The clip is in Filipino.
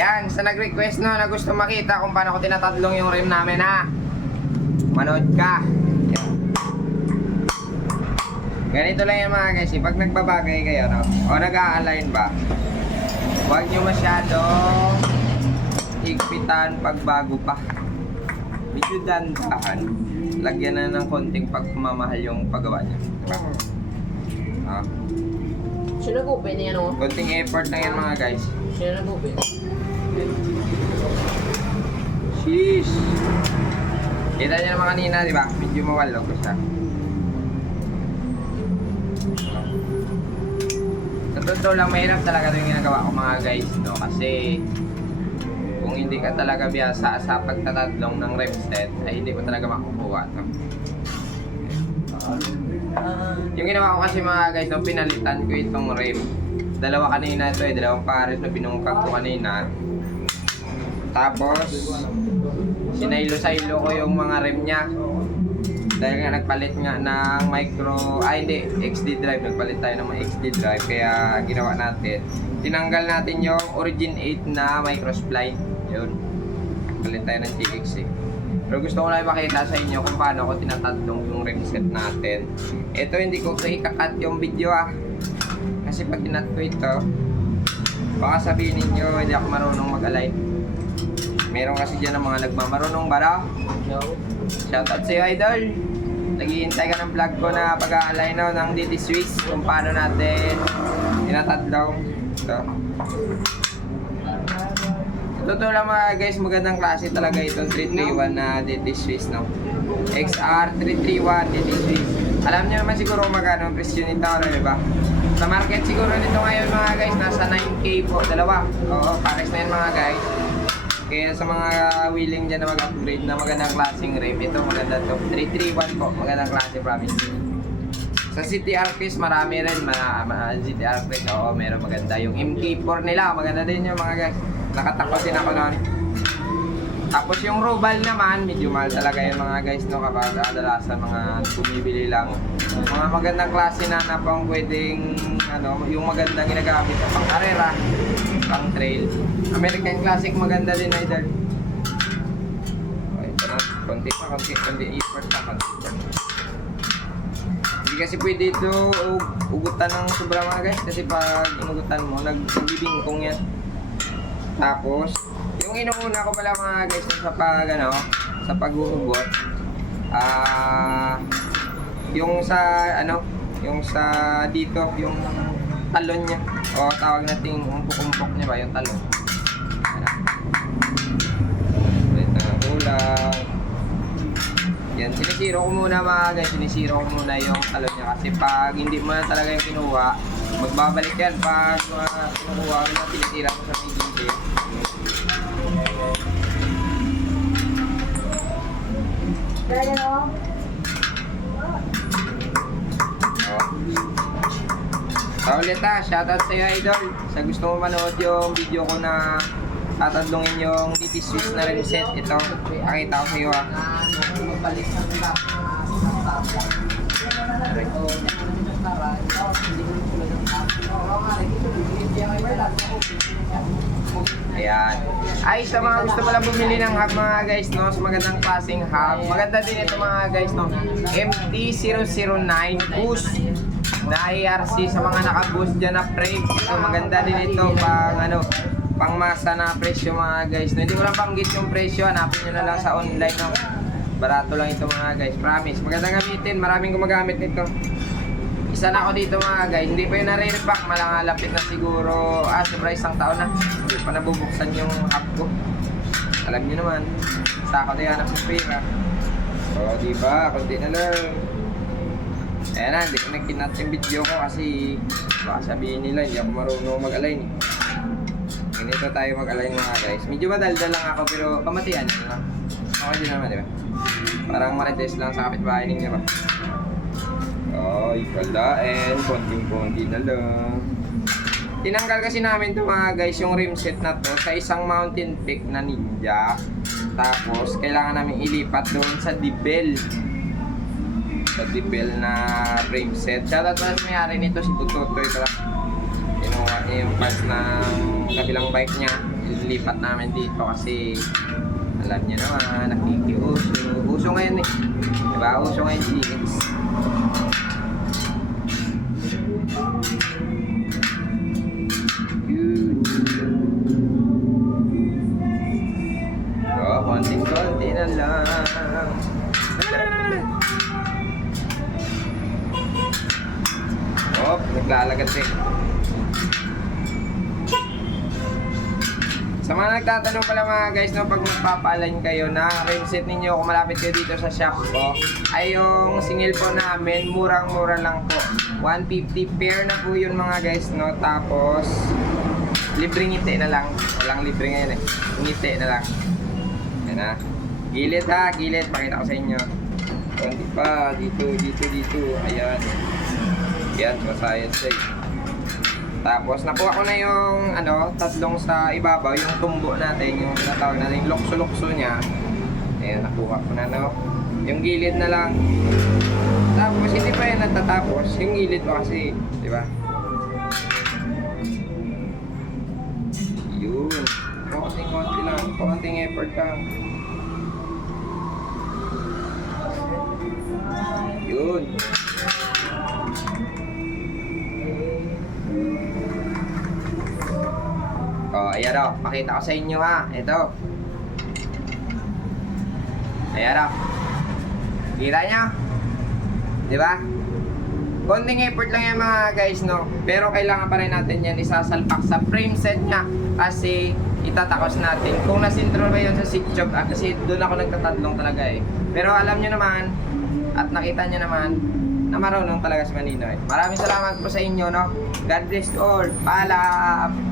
Ayan, sa nag-request no, na gusto makita kung paano ko tinatatlong yung rim namin ha. Manood ka. Ayan. Ganito lang yan mga guys, eh. pag nagbabagay kayo no, o nag-a-align ba, huwag nyo masyadong higpitan pag bago pa. Medyo dandahan. Lagyan na ng konting pagmamahal yung paggawa niya. Diba? Ah, Sino nag-open niya no? konting effort lang yan mga guys. Sino nag-open? Sheesh! Kita niyo naman kanina, di ba? Medyo mawalog ko siya. Sa totoo lang, mahirap talaga ito yung ginagawa ko mga guys, no? Kasi kung hindi ka talaga biyasa sa pagtatatlong ng rep set, ay hindi mo talaga makukuha to. Yung ginawa ko kasi mga guys, no, pinalitan ko itong rep. Dalawa kanina ito eh, dalawang pares na binungkag ko kanina. Tapos, sinaylo-saylo ko yung mga rem niya. Dahil nga nagpalit nga ng micro, ay hindi, XD drive. Nagpalit tayo ng mga XD drive. Kaya ginawa natin. Tinanggal natin yung Origin 8 na micro spline. Yun. Palit tayo ng TX eh. Pero gusto ko lang ipakita sa inyo kung paano ko tinatatlong yung rem set natin. Ito hindi ko ikakat yung video ah. Kasi pag kinat ko ito, baka sabihin ninyo hindi ako marunong mag-align. Meron kasi dyan ng mga nagmamarunong bara. Shoutout sa'yo, idol. Naghihintay ka ng vlog ko na pag-align no, ng DD Swiss kung paano natin tinatadlaw. Ito. Totoo lang mga guys, magandang klase talaga itong 331 na DD Swiss, no? XR 331 DD Swiss. Alam niyo naman siguro magkano ang presyo nito, ano, ba? Sa market siguro nito ngayon mga guys, nasa 9K po, dalawa. Oo, pares na yan mga guys. Kaya sa mga willing dyan na mag-upgrade na magandang klaseng rim, ito maganda to. 331 po, magandang klase promise. Sa CTR case, marami rin mga, mga CTR case. Oo, meron maganda. Yung MK4 nila, maganda din yung mga guys. Nakatakot din ako noon. Tapos yung Robal naman, medyo mahal talaga yung mga guys no kapag kadalasan mga bumibili lang. Mga magandang klase na na pang pwedeng ano, yung magandang ginagamit sa pang karera, pang trail. American Classic maganda din idol. Okay, na, konti pa, konti, konti effort pa, konti pa. Hindi kasi pwede ito ug- ugutan ng sobra mga guys kasi pag inugutan mo, nagbibingkong yan. Tapos, yung inuuna ko pala mga guys sa pag ano, sa paghuhugot, ah, yung sa ano, yung sa dito, yung talon niya, o tawag nating umpok-umpok niya ba, yung talon. Ayan. Ulit na ulang. Yan, sinisiro ko muna mga guys, sinisiro ko muna yung talon niya kasi pag hindi mo na talaga yung kinuha, magbabalik yan pag uh, kinuha mo na tinisira mo sa may. Ha, shoutout sa'yo idol. Sa gusto mo manood yung video ko na tatadlongin yung DT Swiss na rim set, ito, pakita ko sa'yo ha. Mga Ayan. Ay, sa mga gusto pala bumili ng hub mga guys, no? Sa magandang klaseng hub. Maganda din ito mga guys, no? MT-009 Boost na IRC sa mga naka-boost dyan na frame. Ito, maganda din ito pang ano, pang masa na presyo mga guys. No? Hindi ko lang panggit yung presyo, hanapin nyo na lang sa online, no? Barato lang ito mga guys, promise. Magandang gamitin, maraming gumagamit nito. Isa na ako dito mga guys, hindi pa yung nare-repack, malangalapit na siguro, ah, sobra isang taon na. Hindi pa nabubuksan yung app ko. Alam niyo naman, sa ako na hanap ng pera. So, di ba, kunti na lang. Ayan na, hindi ko nagkinat yung video ko kasi baka sabihin nila, hindi ako marunong mag-align. Ganito tayo mag-align mga guys. Medyo madaldal lang ako pero pamatian nyo lang. Okay din naman, di ba? Parang marites lang sa kapitbahay ninyo ba? Ay, kalain. Konting-konti na lang. Tinanggal kasi namin to mga guys, yung rim set na to sa isang mountain peak na ninja. Tapos, kailangan namin ilipat doon sa Dibel. Sa Dibel na frame set. Shoutout pala sa may-ari nito, si Tutotoy pala. Kinuha niya yung parts ng kabilang bike niya. Ilipat namin dito kasi alam niya naman, nakikiuso. Uso ngayon eh. Diba? Uso ngayon GX. Naglalagat eh. Sa mga nagtatanong pala mga guys, no, pag magpapalan kayo na rim set ninyo, kung malapit kayo dito sa shop ko, ay yung singil po namin, murang-mura lang po. 150 pair na po yun mga guys, no? Tapos, libre ngiti na lang. Walang libre ngayon eh. Ngiti na lang. Yan na. Gilid ha, gilid. Pakita ko sa inyo. Konti pa, dito, dito, dito. Ayan. Yan, sa science eh. Tapos nakuha ko na yung ano, tatlong sa ibabaw, yung tumbo natin, yung tinatawag natin, yung lokso-lokso niya. Ayan, nakuha ko na no. Yung gilid na lang. Tapos hindi pa yan natatapos, yung gilid pa kasi, di ba? Yun. Konting-konti lang, konting effort lang. Oh, ayan o. Pakita ko sa inyo ha. Ito. Ayan o. Kita nyo? Di ba? Konting effort lang yan mga guys, no? Pero kailangan pa rin natin yan isasalpak sa frame set niya. Kasi itatakos natin. Kung nasintro ba yun sa seat job, ah, kasi doon ako nagtatatlong talaga eh. Pero alam nyo naman, at nakita nyo naman, na marunong talaga si Maninoy. Maraming salamat po sa inyo, no? God bless all. Paalam!